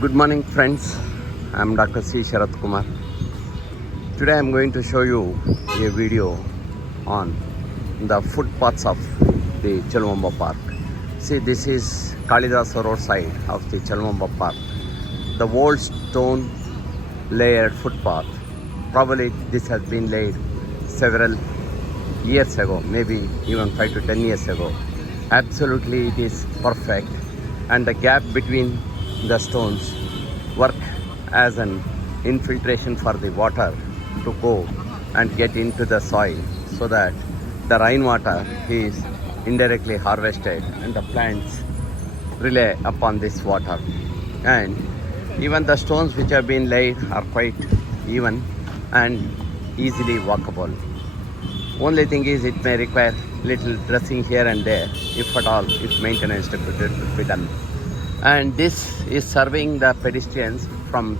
Good morning friends, I am Dr. C Sharath Kumar. Today I am going to show you a video on the footpaths of the Chalmamba Park. See, this is Kalidasa road side of the Chalmamba Park. The old stone layered footpath. Probably this has been laid several years ago, maybe even 5 to 10 years ago. Absolutely it is perfect, and the gap between the stones work as an infiltration for the water to go and get into the soil, so that the rainwater is indirectly harvested and the plants rely upon this water. And even the stones which have been laid are quite even and easily walkable. Only thing is, it may require little dressing here and there, if at all, if maintenance to be done. And this is serving the pedestrians from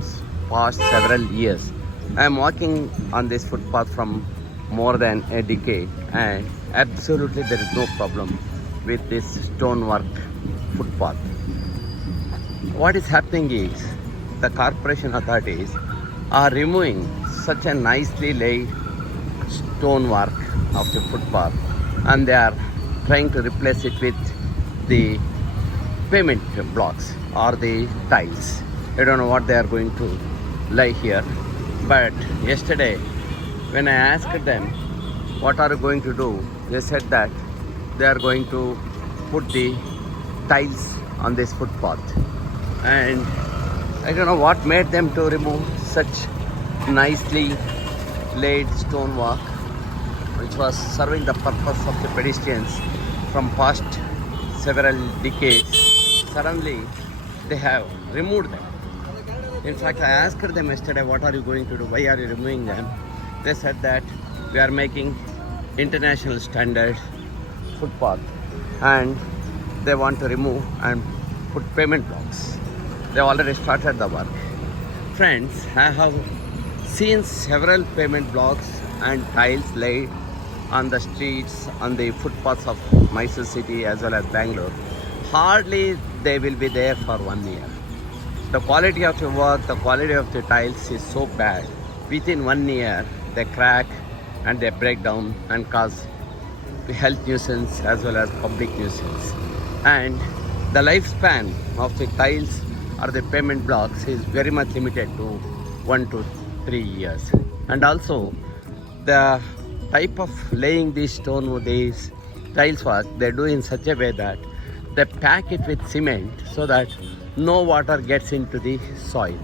past several years. I am walking on this footpath from more than a decade, and absolutely there is no problem with this stonework footpath. What is happening is, the corporation authorities are removing such a nicely laid stonework of the footpath, and they are trying to replace it with the pavement blocks or the tiles. I don't know what they are going to lay here, but yesterday when I asked them what are you going to do, they said that they are going to put the tiles on this footpath. And I don't know what made them to remove such nicely laid stonework which was serving the purpose of the pedestrians from past several decades. Suddenly they have removed them. In fact, I asked them yesterday, what are you going to do? Why are you removing them? They said that we are making international standard footpath and they want to remove and put pavement blocks. They already started the work. Friends, I have seen several pavement blocks and tiles laid on the streets, on the footpaths of Mysore city as well as Bangalore. Hardly they will be there for 1 year. The quality of the work, the quality of the tiles is so bad. Within 1 year, they crack and they break down and cause health nuisance as well as public nuisance. And the lifespan of the tiles or the pavement blocks is very much limited to 1 to 3 years. And also, the type of laying these stone, these tiles work, they do in such a way that they pack it with cement so that no water gets into the soil.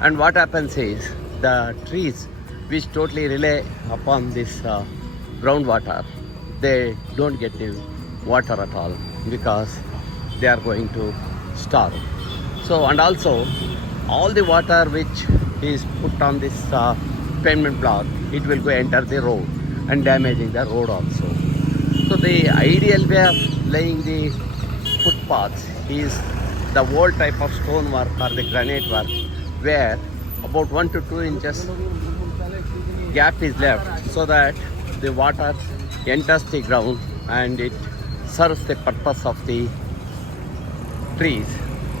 And what happens is, the trees which totally rely upon this groundwater, they don't get the water at all because they are going to starve. So, and also all the water which is put on this pavement block, it will go enter the road and damaging the road also. So the ideal way of laying the footpaths is the old type of stonework or the granite work, where about 1 to 2 inches gap is left so that the water enters the ground and it serves the purpose of the trees.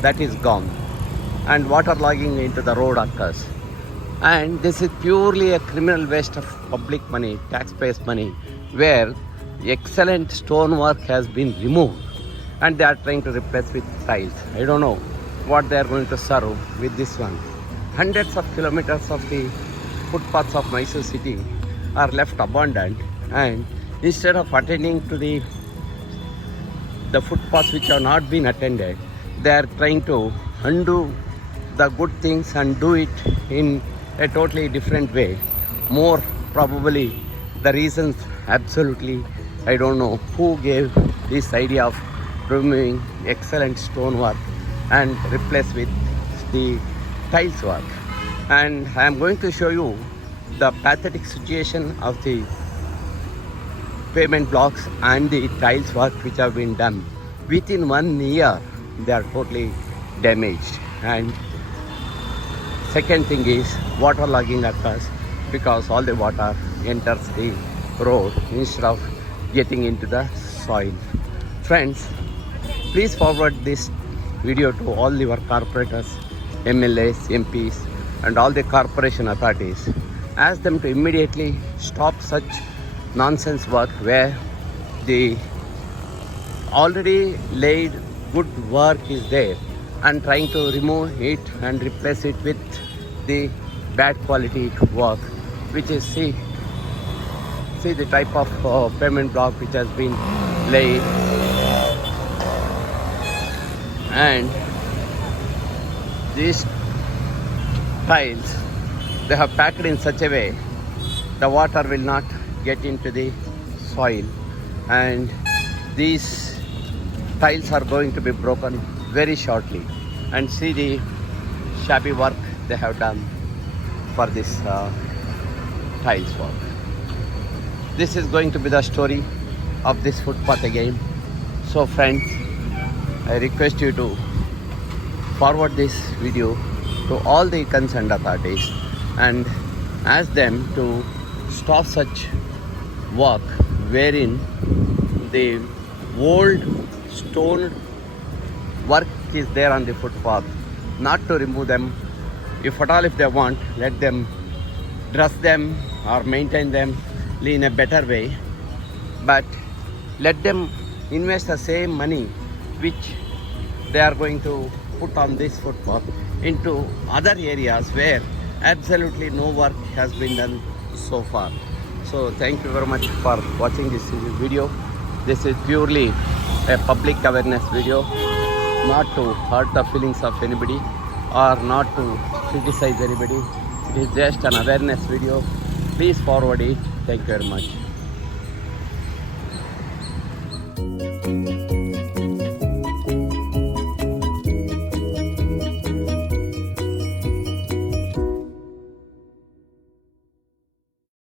That is gone, and water logging into the road occurs. And this is purely a criminal waste of public money, taxpayers' money, where excellent stonework has been removed and they are trying to replace with tiles. I don't know what they are going to serve with this one. Hundreds of kilometers of the footpaths of Mysore city are left abandoned, and instead of attending to the footpaths which have not been attended, they are trying to undo the good things and do it in a totally different way. More probably the reasons, absolutely I don't know who gave this idea of removing excellent stonework and replace with the tiles work. And I am going to show you the pathetic situation of the pavement blocks and the tiles work which have been done. Within 1 year, they are totally damaged. And second thing is, water logging occurs because all the water enters the road instead of getting into the soil. Friends, please forward this video to all your corporators MLAs, MPs and all the corporation authorities. Ask them to immediately stop such nonsense work where the already laid good work is there and trying to remove it and replace it with the bad quality work, which is see the type of pavement block which has been laid, and these tiles they have packed in such a way the water will not get into the soil, and these tiles are going to be broken very shortly. And see the shabby work they have done for this tiles work. This is going to be the story of this footpath again. So friends, I request you to forward this video to all the concerned authorities and ask them to stop such work wherein the old stone work is there on the footpath, not to remove them. If at all if they want, let them dress them or maintain them in a better way, but let them invest the same money which they are going to put on this footpath into other areas where absolutely no work has been done so far. So thank you very much for watching this video. This is purely a public awareness video, not to hurt the feelings of anybody or not to criticize anybody. It is just an awareness video. Please forward it. Thank you very much.